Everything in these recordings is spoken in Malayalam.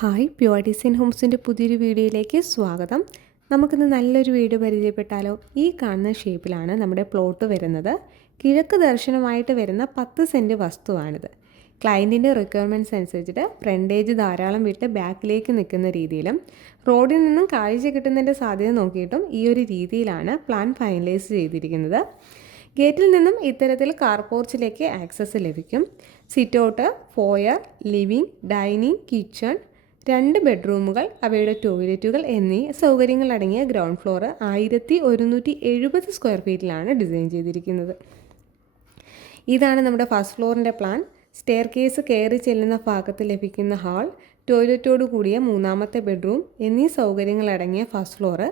ഹായ്, പ്യുവർ ഡിസൈൻ ഹോംസിൻ്റെ പുതിയൊരു വീഡിയോയിലേക്ക് സ്വാഗതം. നമുക്കിന്ന് നല്ലൊരു വീട് പരിചയപ്പെട്ടാലോ? ഈ കാണുന്ന ഷേപ്പിലാണ് നമ്മുടെ പ്ലോട്ട് വരുന്നത്. കിഴക്ക് ദർശനമായിട്ട് വരുന്ന 10 സെൻറ്റ് വസ്തുവാണിത്. ക്ലയൻറ്റിൻ്റെ റിക്വയർമെൻറ്റ്സ് അനുസരിച്ചിട്ട് ഫ്രണ്ടേജ് ധാരാളം വിട്ട് ബാക്കിലേക്ക് നിൽക്കുന്ന രീതിയിലും റോഡിൽ നിന്നും കാഴ്ച കിട്ടുന്നതിൻ്റെ സാധ്യത നോക്കിയിട്ടും ഈ ഒരു രീതിയിലാണ് പ്ലാൻ ഫൈനലൈസ് ചെയ്തിരിക്കുന്നത്. ഗേറ്റിൽ നിന്നും ഇത്തരത്തിൽ കാർ പോർച്ചിലേക്ക് ആക്സസ് ലഭിക്കും. Sit out, foyer, living, dining, kitchen, 2 ബെഡ്റൂമുകൾ, അവയുടെ ടോയ്ലറ്റുകൾ എന്നീ സൗകര്യങ്ങളടങ്ങിയ ഗ്രൗണ്ട് ഫ്ലോർ 1170 സ്ക്വയർ ഫീറ്റിലാണ് ഡിസൈൻ ചെയ്തിരിക്കുന്നത്. ഇതാണ് നമ്മുടെ ഫസ്റ്റ് ഫ്ലോറിൻ്റെ പ്ലാൻ. സ്റ്റെയർ കേസ് കയറി ചെല്ലുന്ന ഭാഗത്ത് ലഭിക്കുന്ന ഹാൾ, ടോയ്ലറ്റോട് കൂടിയ 3ാമത്തെ ബെഡ്റൂം എന്നീ സൗകര്യങ്ങളടങ്ങിയ ഫസ്റ്റ് ഫ്ലോർ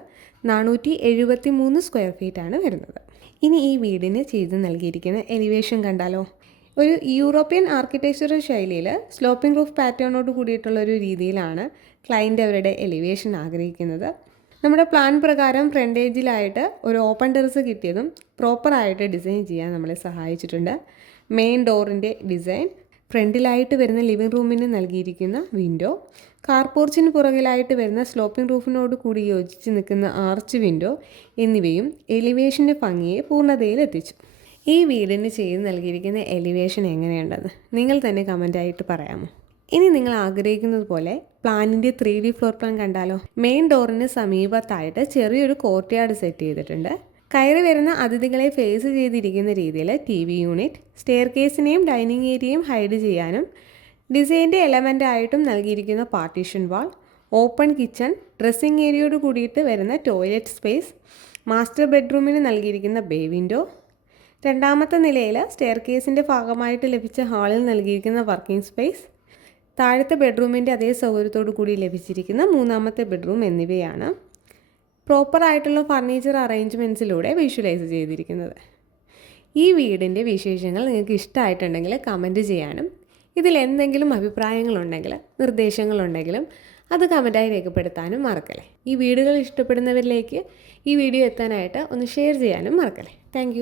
473 സ്ക്വയർ ഫീറ്റാണ് വരുന്നത്. ഇനി ഈ വീടിന് ചെയ്ത് നൽകിയിരിക്കുന്ന എലിവേഷൻ കണ്ടാലോ? ഒരു യൂറോപ്യൻ ആർക്കിടെക്ചറൽ ശൈലിയിൽ സ്ലോപ്പിംഗ് റൂഫ് പാറ്റേണോട് കൂടിയിട്ടുള്ളൊരു രീതിയിലാണ് ക്ലയൻറ്റ് അവരുടെ എലിവേഷൻ ആഗ്രഹിക്കുന്നത്. നമ്മുടെ പ്ലാൻ പ്രകാരം ഫ്രണ്ടേജിലായിട്ട് ഒരു ഓപ്പൺ ടെറസ് കിട്ടിയതും പ്രോപ്പറായിട്ട് ഡിസൈൻ ചെയ്യാൻ നമ്മളെ സഹായിച്ചിട്ടുണ്ട്. മെയിൻ ഡോറിൻ്റെ ഡിസൈൻ, ഫ്രണ്ടിലായിട്ട് വരുന്ന ലിവിംഗ് റൂമിന് നൽകിയിരിക്കുന്ന വിൻഡോ, കാർ പോർച്ചിന് പുറകിലായിട്ട് വരുന്ന സ്ലോപ്പിംഗ് റൂഫിനോട് കൂടി യോജിച്ച് നിൽക്കുന്ന ആർച്ച് വിൻഡോ എന്നിവയും എലിവേഷൻ്റെ ഭംഗിയെ പൂർണ്ണതയിൽ എത്തിച്ചു. ഈ വീടിന് ചെയ്ത് നൽകിയിരിക്കുന്ന എലിവേഷൻ എങ്ങനെയുണ്ടെന്ന് നിങ്ങൾ തന്നെ കമൻറ്റായിട്ട് പറയാമോ? ഇനി നിങ്ങൾ ആഗ്രഹിക്കുന്നത് പോലെ പ്ലാനിൻ്റെ 3D ഫ്ലോർ പ്ലാൻ കണ്ടാലോ? മെയിൻ ഡോറിന് സമീപത്തായിട്ട് ചെറിയൊരു കോർട്ട്യാർഡ് സെറ്റ് ചെയ്തിട്ടുണ്ട്. കയറി വരുന്ന അതിഥികളെ ഫേസ് ചെയ്തിരിക്കുന്ന രീതിയിൽ TV യൂണിറ്റ്, സ്റ്റെയർ കേസിനെയും ഡൈനിങ് ഏരിയയും ഹൈഡ് ചെയ്യാനും ഡിസൈൻ്റെ എലമെൻ്റായിട്ടും നൽകിയിരിക്കുന്ന പാർട്ടീഷൻ വാൾ, ഓപ്പൺ കിച്ചൺ, ഡ്രസ്സിംഗ് ഏരിയയോട് കൂടിയിട്ട് വരുന്ന ടോയ്ലറ്റ് സ്പേസ്, മാസ്റ്റർ ബെഡ്റൂമിന് നൽകിയിരിക്കുന്ന ബേ വിൻഡോ, 2ാമത്തെ നിലയിൽ സ്റ്റെയർ കേസിൻ്റെ ഭാഗമായിട്ട് ലഭിച്ച ഹാളിൽ നൽകിയിരിക്കുന്ന വർക്കിംഗ് സ്പേസ്, താഴത്തെ ബെഡ്റൂമിൻ്റെ അതേ സൗകര്യത്തോടു കൂടി ലഭിച്ചിരിക്കുന്ന 3ാമത്തെ ബെഡ്റൂം എന്നിവയാണ് പ്രോപ്പറായിട്ടുള്ള ഫർണിച്ചർ അറേഞ്ച്മെൻറ്റ്സിലൂടെ വിഷ്വലൈസ് ചെയ്തിരിക്കുന്നത്. ഈ വീടിൻ്റെ വിശേഷങ്ങൾ നിങ്ങൾക്ക് ഇഷ്ടമായിട്ടുണ്ടെങ്കിൽ കമൻറ്റ് ചെയ്യാനും ഇതിലെന്തെങ്കിലും അഭിപ്രായങ്ങളുണ്ടെങ്കിൽ നിർദ്ദേശങ്ങളുണ്ടെങ്കിലും അത് കമൻറ്റായി രേഖപ്പെടുത്താനും മറക്കല്ലേ. ഈ വീടുകൾ ഇഷ്ടപ്പെടുന്നവരിലേക്ക് ഈ വീഡിയോ എത്താനായിട്ട് ഒന്ന് ഷെയർ ചെയ്യാനും മറക്കല്ലേ. താങ്ക്